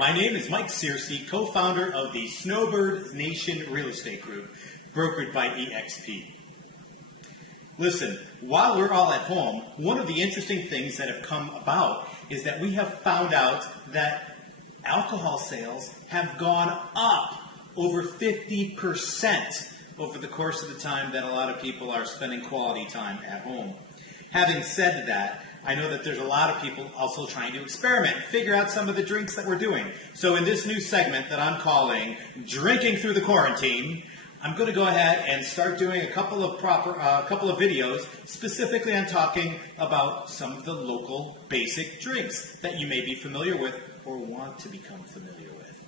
My name is Mike Searcy, co-founder of the Snowbird Nation Real Estate Group, brokered by EXP. Listen, while we're all at home, one of the interesting things that have come about is that we have found out that alcohol sales have gone up over 50% over the course of the time that a lot of people are spending quality time at home. Having said that, I know that there's a lot of people also trying to experiment, figure out some of the drinks that we're doing. So in this new segment that I'm calling Drinking Through the Quarantine, I'm going to go ahead and start doing a couple of videos. Specifically, I'm talking about some of the local basic drinks that you may be familiar with or want to become familiar with.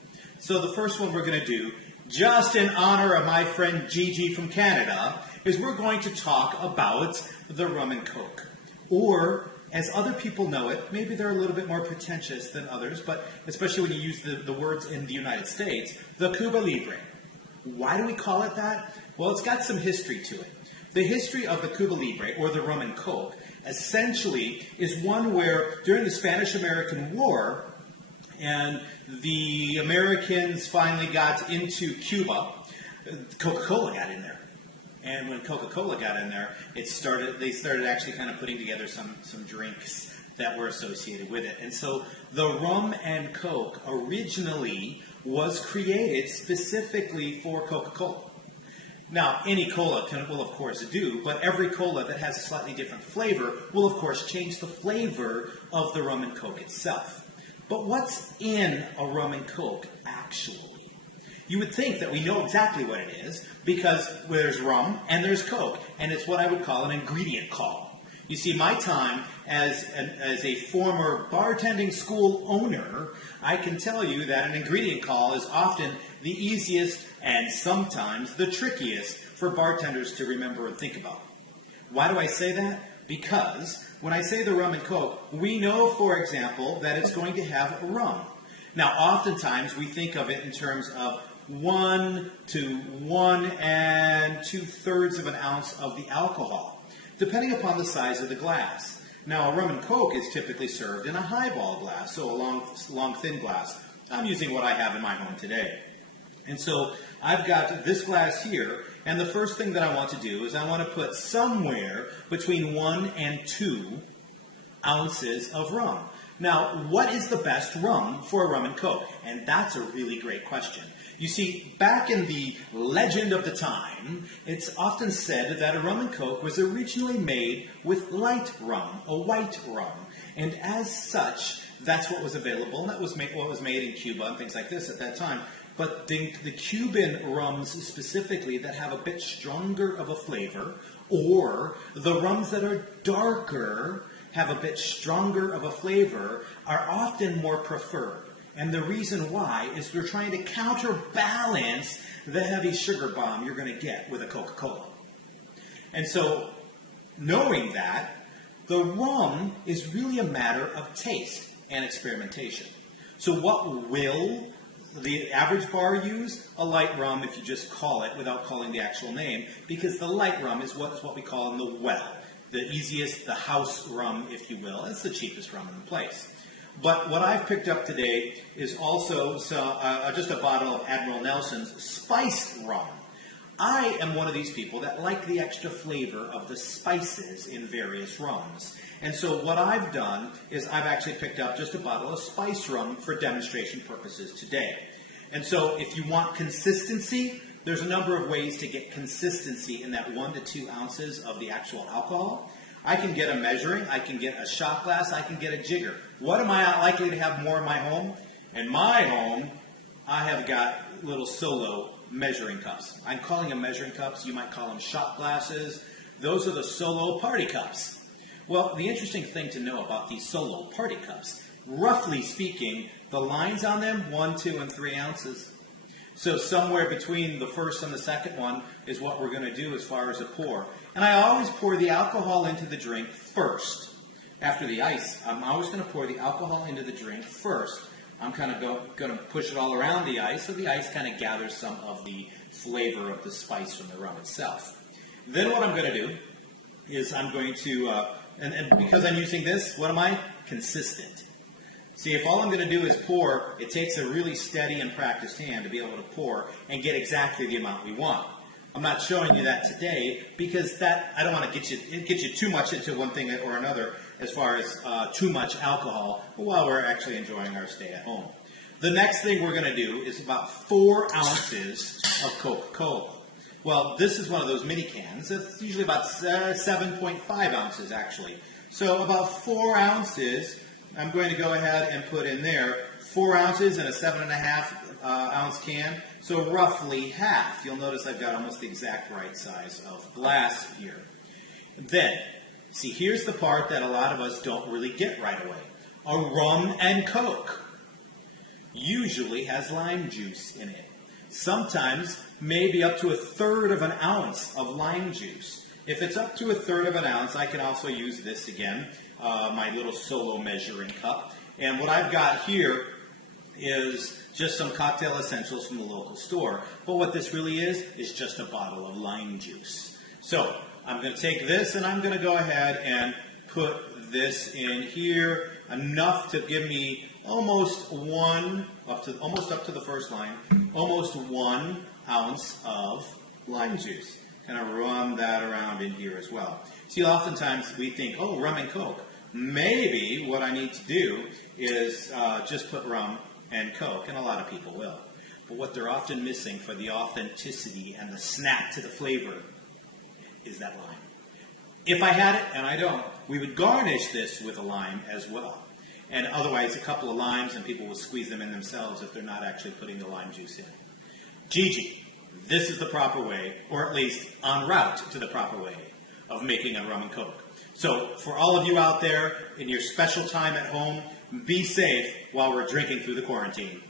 So the first one we're going to do, just in honor of my friend Gigi from Canada, is we're going to talk about the rum and coke. Or, as other people know it, maybe they're a little bit more pretentious than others, but especially when you use the words in the United States, the Cuba Libre. Why do we call it that? Well, it's got some history to it. The history of the Cuba Libre, or the rum and coke, essentially is one where during the Spanish-American War, and the Americans finally got into Cuba, Coca-Cola got in there. And when Coca-Cola got in there, they started actually kind of putting together some drinks that were associated with it. And so the rum and coke originally was created specifically for Coca-Cola. Now, any cola will of course do, but every cola that has a slightly different flavor will of course change the flavor of the rum and coke itself. But what's in a rum and coke actually? You would think that we know exactly what it is because there's rum and there's coke, and it's what I would call an ingredient call. You see, my time as a former bartending school owner, I can tell you that an ingredient call is often the easiest and sometimes the trickiest for bartenders to remember and think about. Why do I say that? Because when I say the rum and coke, we know, for example, that it's going to have rum. Now, oftentimes we think of it in terms of 1 to 1 2/3 of an ounce of the alcohol, depending upon the size of the glass. Now, a rum and coke is typically served in a highball glass, so a long thin glass. I'm using what I have in my home today. And so I've got this glass here, and the first thing that I want to do is I want to put somewhere between 1 and 2 ounces of rum. Now, what is the best rum for a rum and coke? And that's a really great question. You see, back in the legend of the time, it's often said that a rum and coke was originally made with light rum, a white rum. And as such, that's what was available, and that was what was made in Cuba and things like this at that time. But the Cuban rums specifically that have a bit stronger of a flavor, or the rums that are darker, have a bit stronger of a flavor, are often more preferred. And the reason why is we're trying to counterbalance the heavy sugar bomb you're going to get with a Coca-Cola. And so, knowing that, the rum is really a matter of taste and experimentation. So what will the average bar use? A light rum, if you just call it without calling the actual name, because the light rum is what we call in the well. The easiest, the house rum, if you will. It's the cheapest rum in the place. But what I've picked up today is also just a bottle of Admiral Nelson's spiced rum. I am one of these people that like the extra flavor of the spices in various rums. And so what I've done is I've actually picked up just a bottle of spice rum for demonstration purposes today. And so if you want consistency, there's a number of ways to get consistency in that 1 to 2 ounces of the actual alcohol. I can get a measuring, I can get a shot glass, I can get a jigger. What am I likely to have more in my home? In my home, I have got little solo measuring cups. I'm calling them measuring cups. You might call them shot glasses. Those are the solo party cups. Well, the interesting thing to know about these solo party cups, roughly speaking, the lines on them, 1, 2, and 3 ounces. So somewhere between the first and the second one is what we're going to do as far as a pour. And I always pour the alcohol into the drink first. After the ice, I'm always going to pour the alcohol into the drink first. I'm kind of going to push it all around the ice, so the ice kind of gathers some of the flavor of the spice from the rum itself. Then what I'm going to do is I'm going to, and because I'm using this, what am I? Consistent. See, if all I'm going to do is pour, it takes a really steady and practiced hand to be able to pour and get exactly the amount we want. I'm not showing you that today because I don't want to get you too much into one thing or another as far as too much alcohol while we're actually enjoying our stay at home. The next thing we're going to do is about 4 ounces of Coca-Cola. Well, this is one of those mini cans. It's usually about 7.5 ounces actually. So about 4 ounces, I'm going to go ahead and put in there 4 ounces in a 7.5 ounce can. So roughly half. You'll notice I've got almost the exact right size of glass here. Then, see, here's the part that a lot of us don't really get right away. A rum and Coke usually has lime juice in it. Sometimes maybe up to 1/3 of an ounce of lime juice. If it's up to 1/3 of an ounce, I can also use this again, my little solo measuring cup. And what I've got here is just some cocktail essentials from the local store. But what this really is just a bottle of lime juice. So I'm going to take this and I'm going to go ahead and put this in here, enough to give me almost up to the first line, almost 1 ounce of lime juice. Kind of run that around in here as well. See, oftentimes we think, oh, rum and Coke. Maybe what I need to do is just put rum and Coke, and a lot of people will. But what they're often missing for the authenticity and the snap to the flavor is that lime. If I had it, and I don't, we would garnish this with a lime as well. And otherwise, a couple of limes, and people will squeeze them in themselves if they're not actually putting the lime juice in. Gigi, this is the proper way, or at least en route to the proper way of making a rum and Coke. So for all of you out there in your special time at home, be safe while we're drinking through the quarantine.